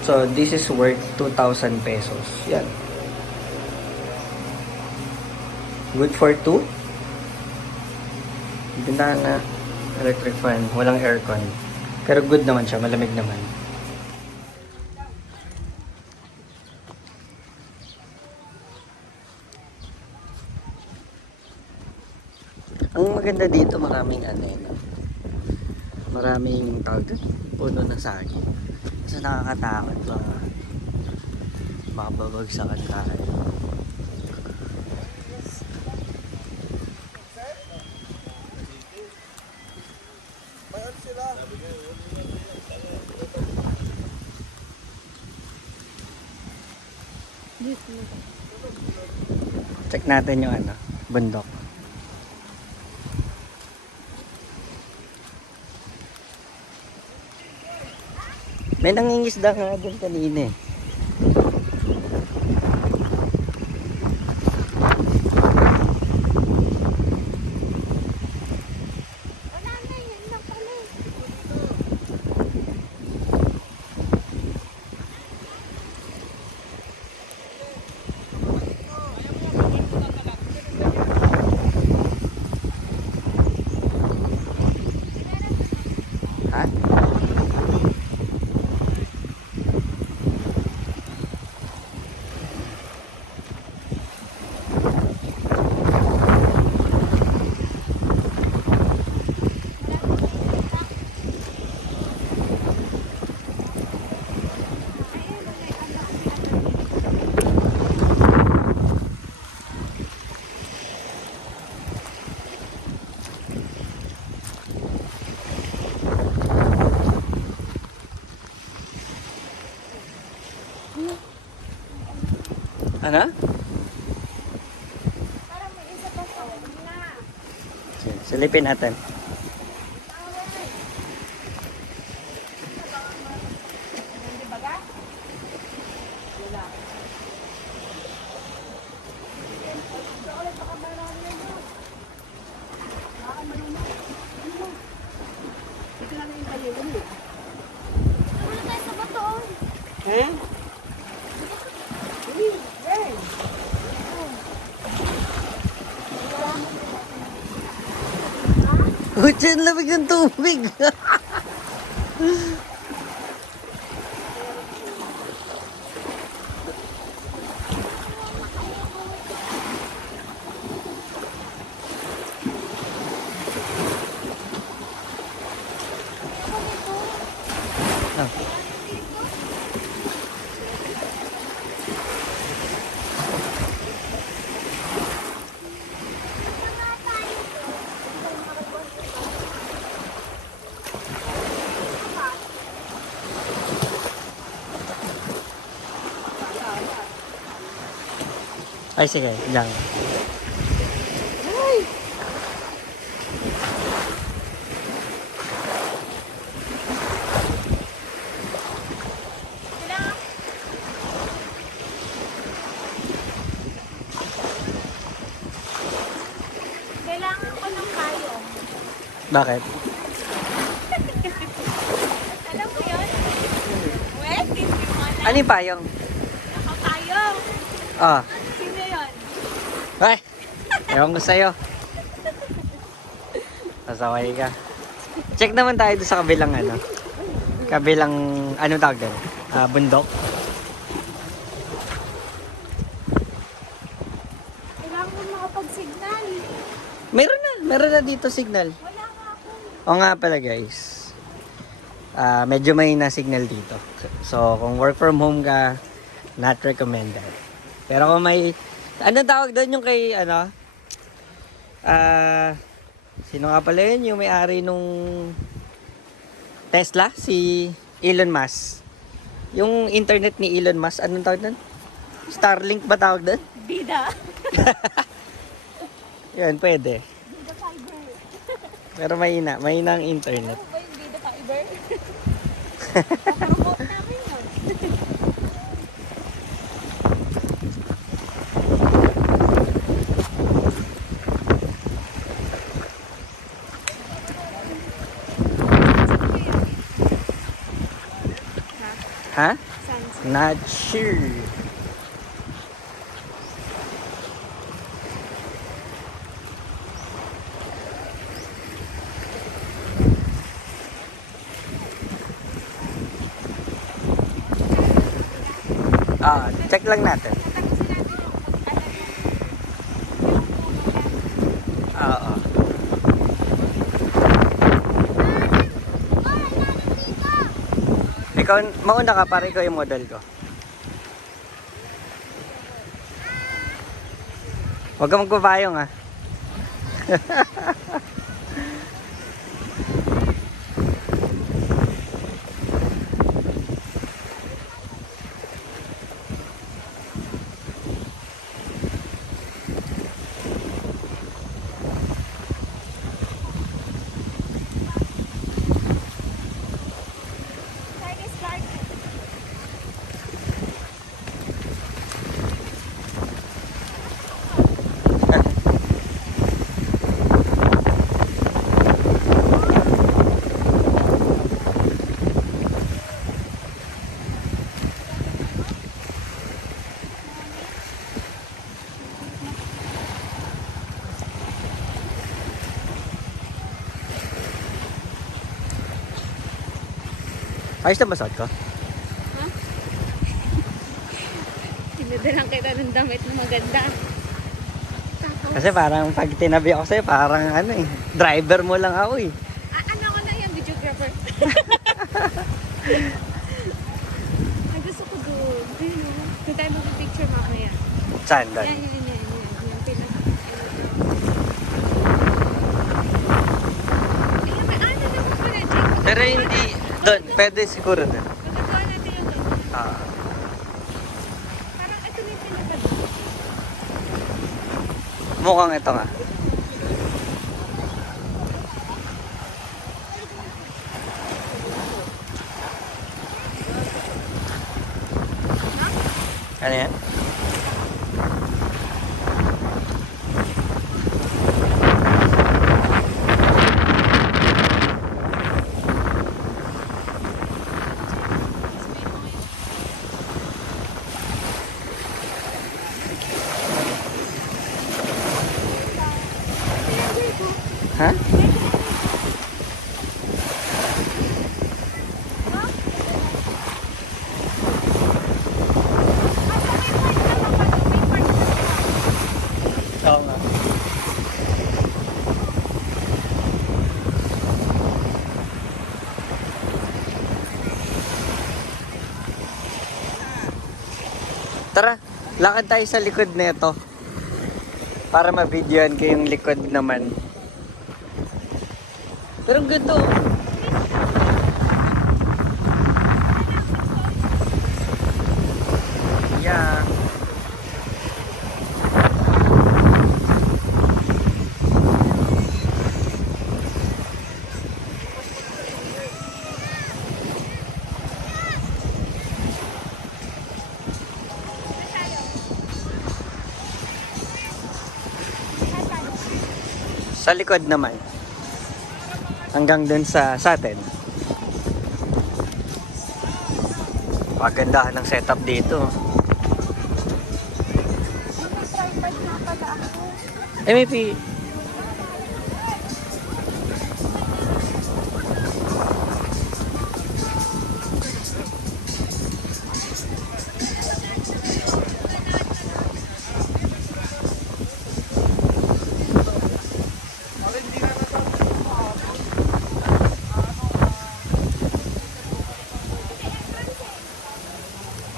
So, this is worth 2,000 pesos. Yan. Good for 2. Ganda na electric fan. Walang aircon. Pero good naman siya. Malamig naman. Ang maganda dito, maraming maraming tawag doon, puno ng saging. So nakakatakot ba mababagsakan tayo. Check natin yung bundok. May nangingisda nga doon kanina eh. Ano? Parang may isa pa sa na. Silipin natin. Uy, dyan lamig ng tubig. Ay, sige, lang. Kailangan ko ng payong. Bakit? Alam mo yun? Wait, hindi mo na. Ano yung payong? Nakapayong. Ah. Sino yun? Ay! Ewan ko sa'yo. Pasaway ka. Check naman tayo doon sa kabilang kabilang, tawag doon? Bundok. Kailangan ko makapag-signal. Meron na dito signal. Wala nga ako. O nga pala guys. Medyo may na signal dito. So, kung work from home ka, not recommended. Pero kung may, anong tawag doon yung kay, sino nga pala yun? Yung may-ari nung Tesla, si Elon Musk. Yung internet ni Elon Musk, anong tawag doon? Starlink ba tawag doon? Bida. Yan, pwede. Bida fiber. Pero mahina ang internet. Ano ba yung bida fiber? Paparobot namin yun. Ha? Saan? Not sure. Check lang natin. Oo. Ikaw, mauna ka para ikaw yung model ko. Huwag ka magpapayong ah. Chinese garden. Ayos na ba suot ko? Sinadalang kita ng damit na maganda. Tapos, Kasi parang pag tinabi ako sa'yo, parang ano eh. Driver mo lang ako eh. ano ko na yan, videographer. Ay, gusto ko doon. Ayun o. Doon tayo mag-picture mamaya. Saan doon? Yan. Yung pinaka. Ayun, may ano naman pala, Jake. Pero hindi. Doon, pwede siguro doon. Magagawa natin yung doon. Ah. Parang ito na yung pinaka. Mukhang ito nga. Ano yan? Ha? Oo nga. Tara, lakad tayo sa likod nito. Para ma-videoan ko yung likod naman. Pero ang ganda oh. Yeah. Sa likod naman. Hanggang dun sa atin. Pagandahan ng setup dito. Tripod na pala ako. Eh, maybe.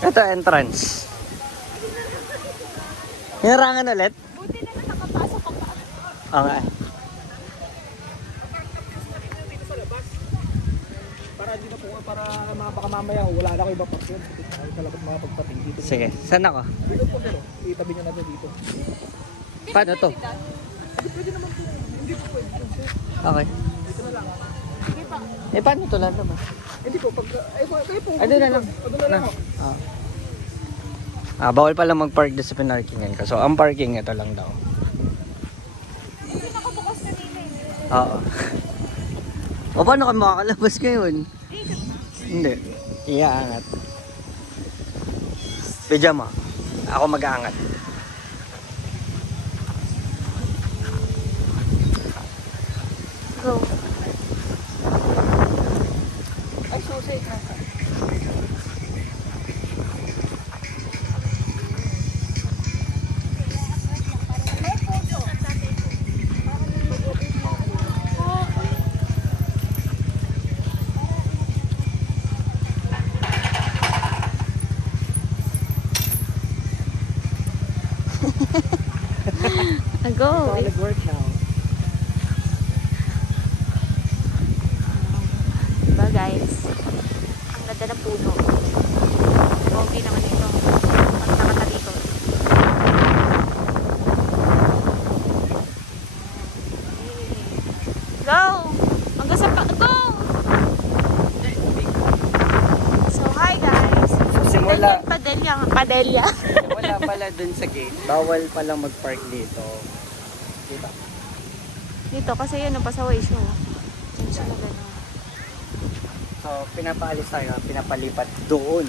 Ito entrance. Hinarangan ulit? Buti na lang nakapasok ka pa. Oo nga. Para dito po, para mga baka mamaya wala na kayo iba parking. Ay talaga mga pagpating dito. Sige, saan ako? Dito po pero itabi niyo na to dito. Paano to? Pwede naman po. Hindi po pwede. Okay. Dito na lang. Sige pa. Eh, paano to lang naman? Hindi po pag kayo po. Ano na lang? Ano na lang. Bawal pala mag-park doon sa pinarkingan ko. So, ang parking ito lang daw. Hindi nakabukas kanina eh. Oo. O, paano ka makakalabas ngayon? Hindi. Iaangat. Video mo. Ako mag-aangat. Go. Ay, susi. Go. Solid work now. Diba guys? Ang ganda ng puno. Okay naman ito. Ang nakatalikod. Go! Hanggang sa pa... Go! So, hi guys. Simula. Padelya. Wala pala dun sa gate. Bawal palang mag-park dito. Diba? Dito kasi yun ang pasaway siya. Diyan siya gano'n. So, pinapaalis tayo, pinapalipat doon.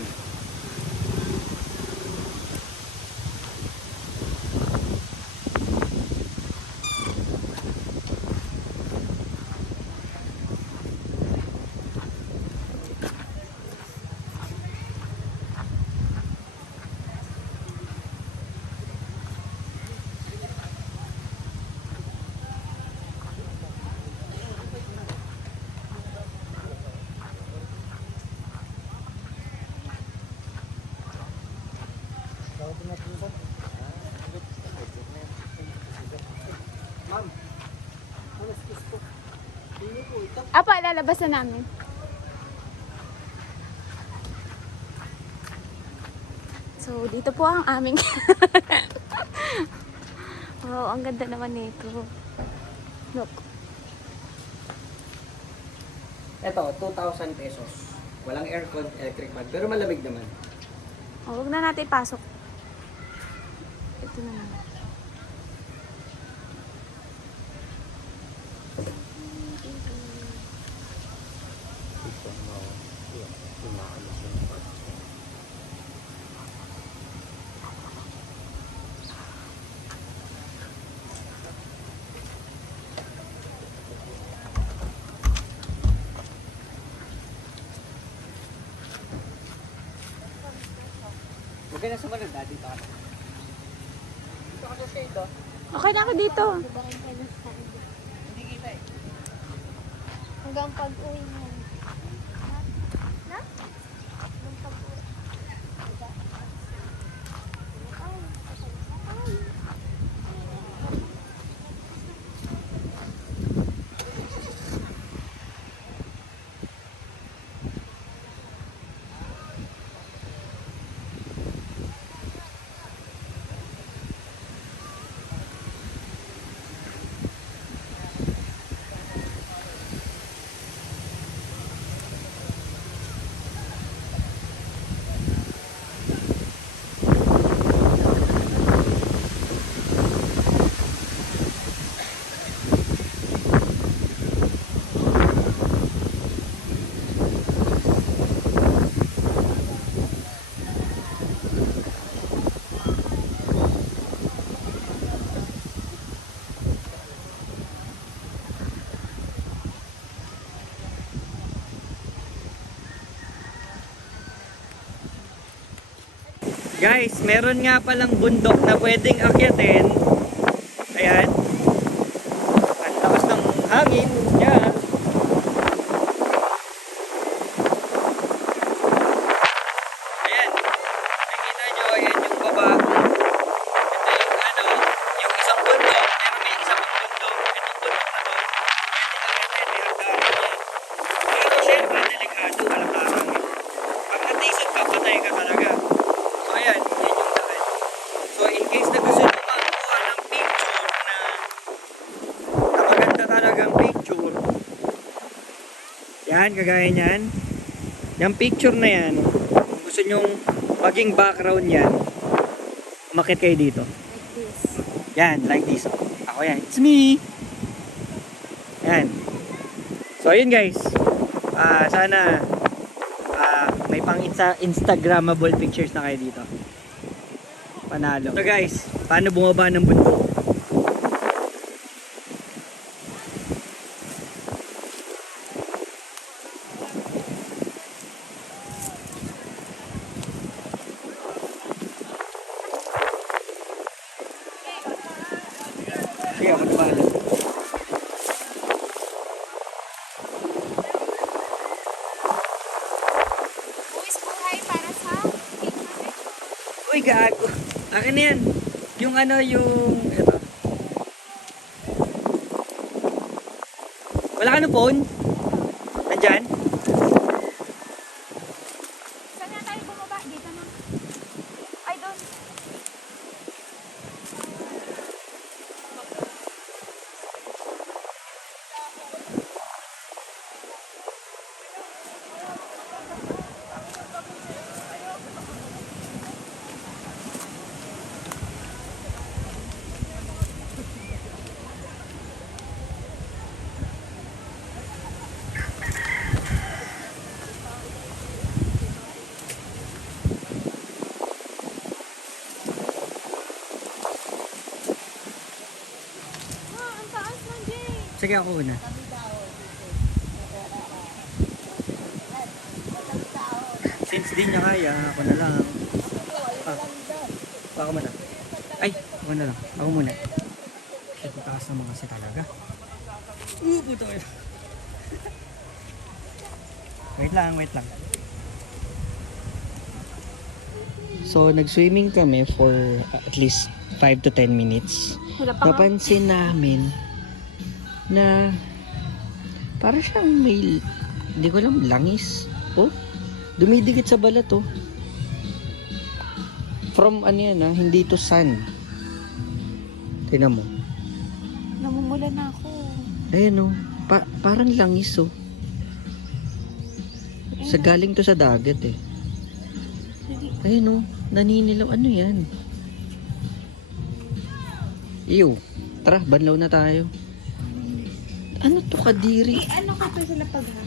Ma'am, Apa, lalabas na namin. So, dito po ang aming... Wow, ang ganda naman nito. Look. Ito, 2,000 pesos. Walang aircon, electric fan, pero malamig naman. Oh, huwag na natin ipasok. Ito na naman. Huwag ka na sumunod, dati pa. Dito ka sa shade, oh. Okay na ako dito. Hindi kita eh. Hanggang pag-uwi mo. Na? Hanggang pag-uwi. Guys, meron nga palang bundok na pwedeng akyatin. Ayan. Ang lakas ng hangin. Yan. Ayan. Nakikita nyo, ayan yung baba. Ito yung ano, yung isang bundok. Pero may isa pang bundok. Itong bundok na to. Pwedeng akyatin, may hagdanan yan. Pero syempre, delikado. Walang hangin. Pag natisod ka, patay ka talaga. So ayan, yan yung daan. So in case na gusto nyo makakuha ng picture na napaganda talagang picture. Yan, kagaya nyan. Yung picture na yan, kung gusto nyo maging background yan, umakit kayo dito. Like this. Yan, like this. Ako yan, it's me! Yan. So ayun guys, sana may pang Instagrammable pictures na kayo dito. Panalo. So guys, paano bumaba ng bundok? Sige, ako nabahala. Buwis buhay para sa 800. Uy, gago. Akin na yan. Yung ano, yung... Ito. Wala ka na phone? Nandyan? Saan na tayo bumaba? Dito na. Ay, doon. Ang taas na, Jay. Sige, ako una. Since di niya kaya, ako na lang. Ako muna. Ay, ako na lang. Ako muna. Ay, pataas naman kasi talaga. Puto kayo. Wait lang, wait lang. So, nag-swimming kami for at least 5 to 10 minutes. Wala pa nga. Napansin namin na para siyang may, hindi ko alam, langis. Oh, dumidikit sa balat oh. From ano yan hindi to sand. Tingnan mo. Namumula na ako. Ayan oh, parang langis oh. Sa galing to sa dagat eh. Ayan oh, naninilaw. Ano yan? Ew. Tara, banlaw na tayo. Ano to, kadiri? Ano ka pa sila pag ha?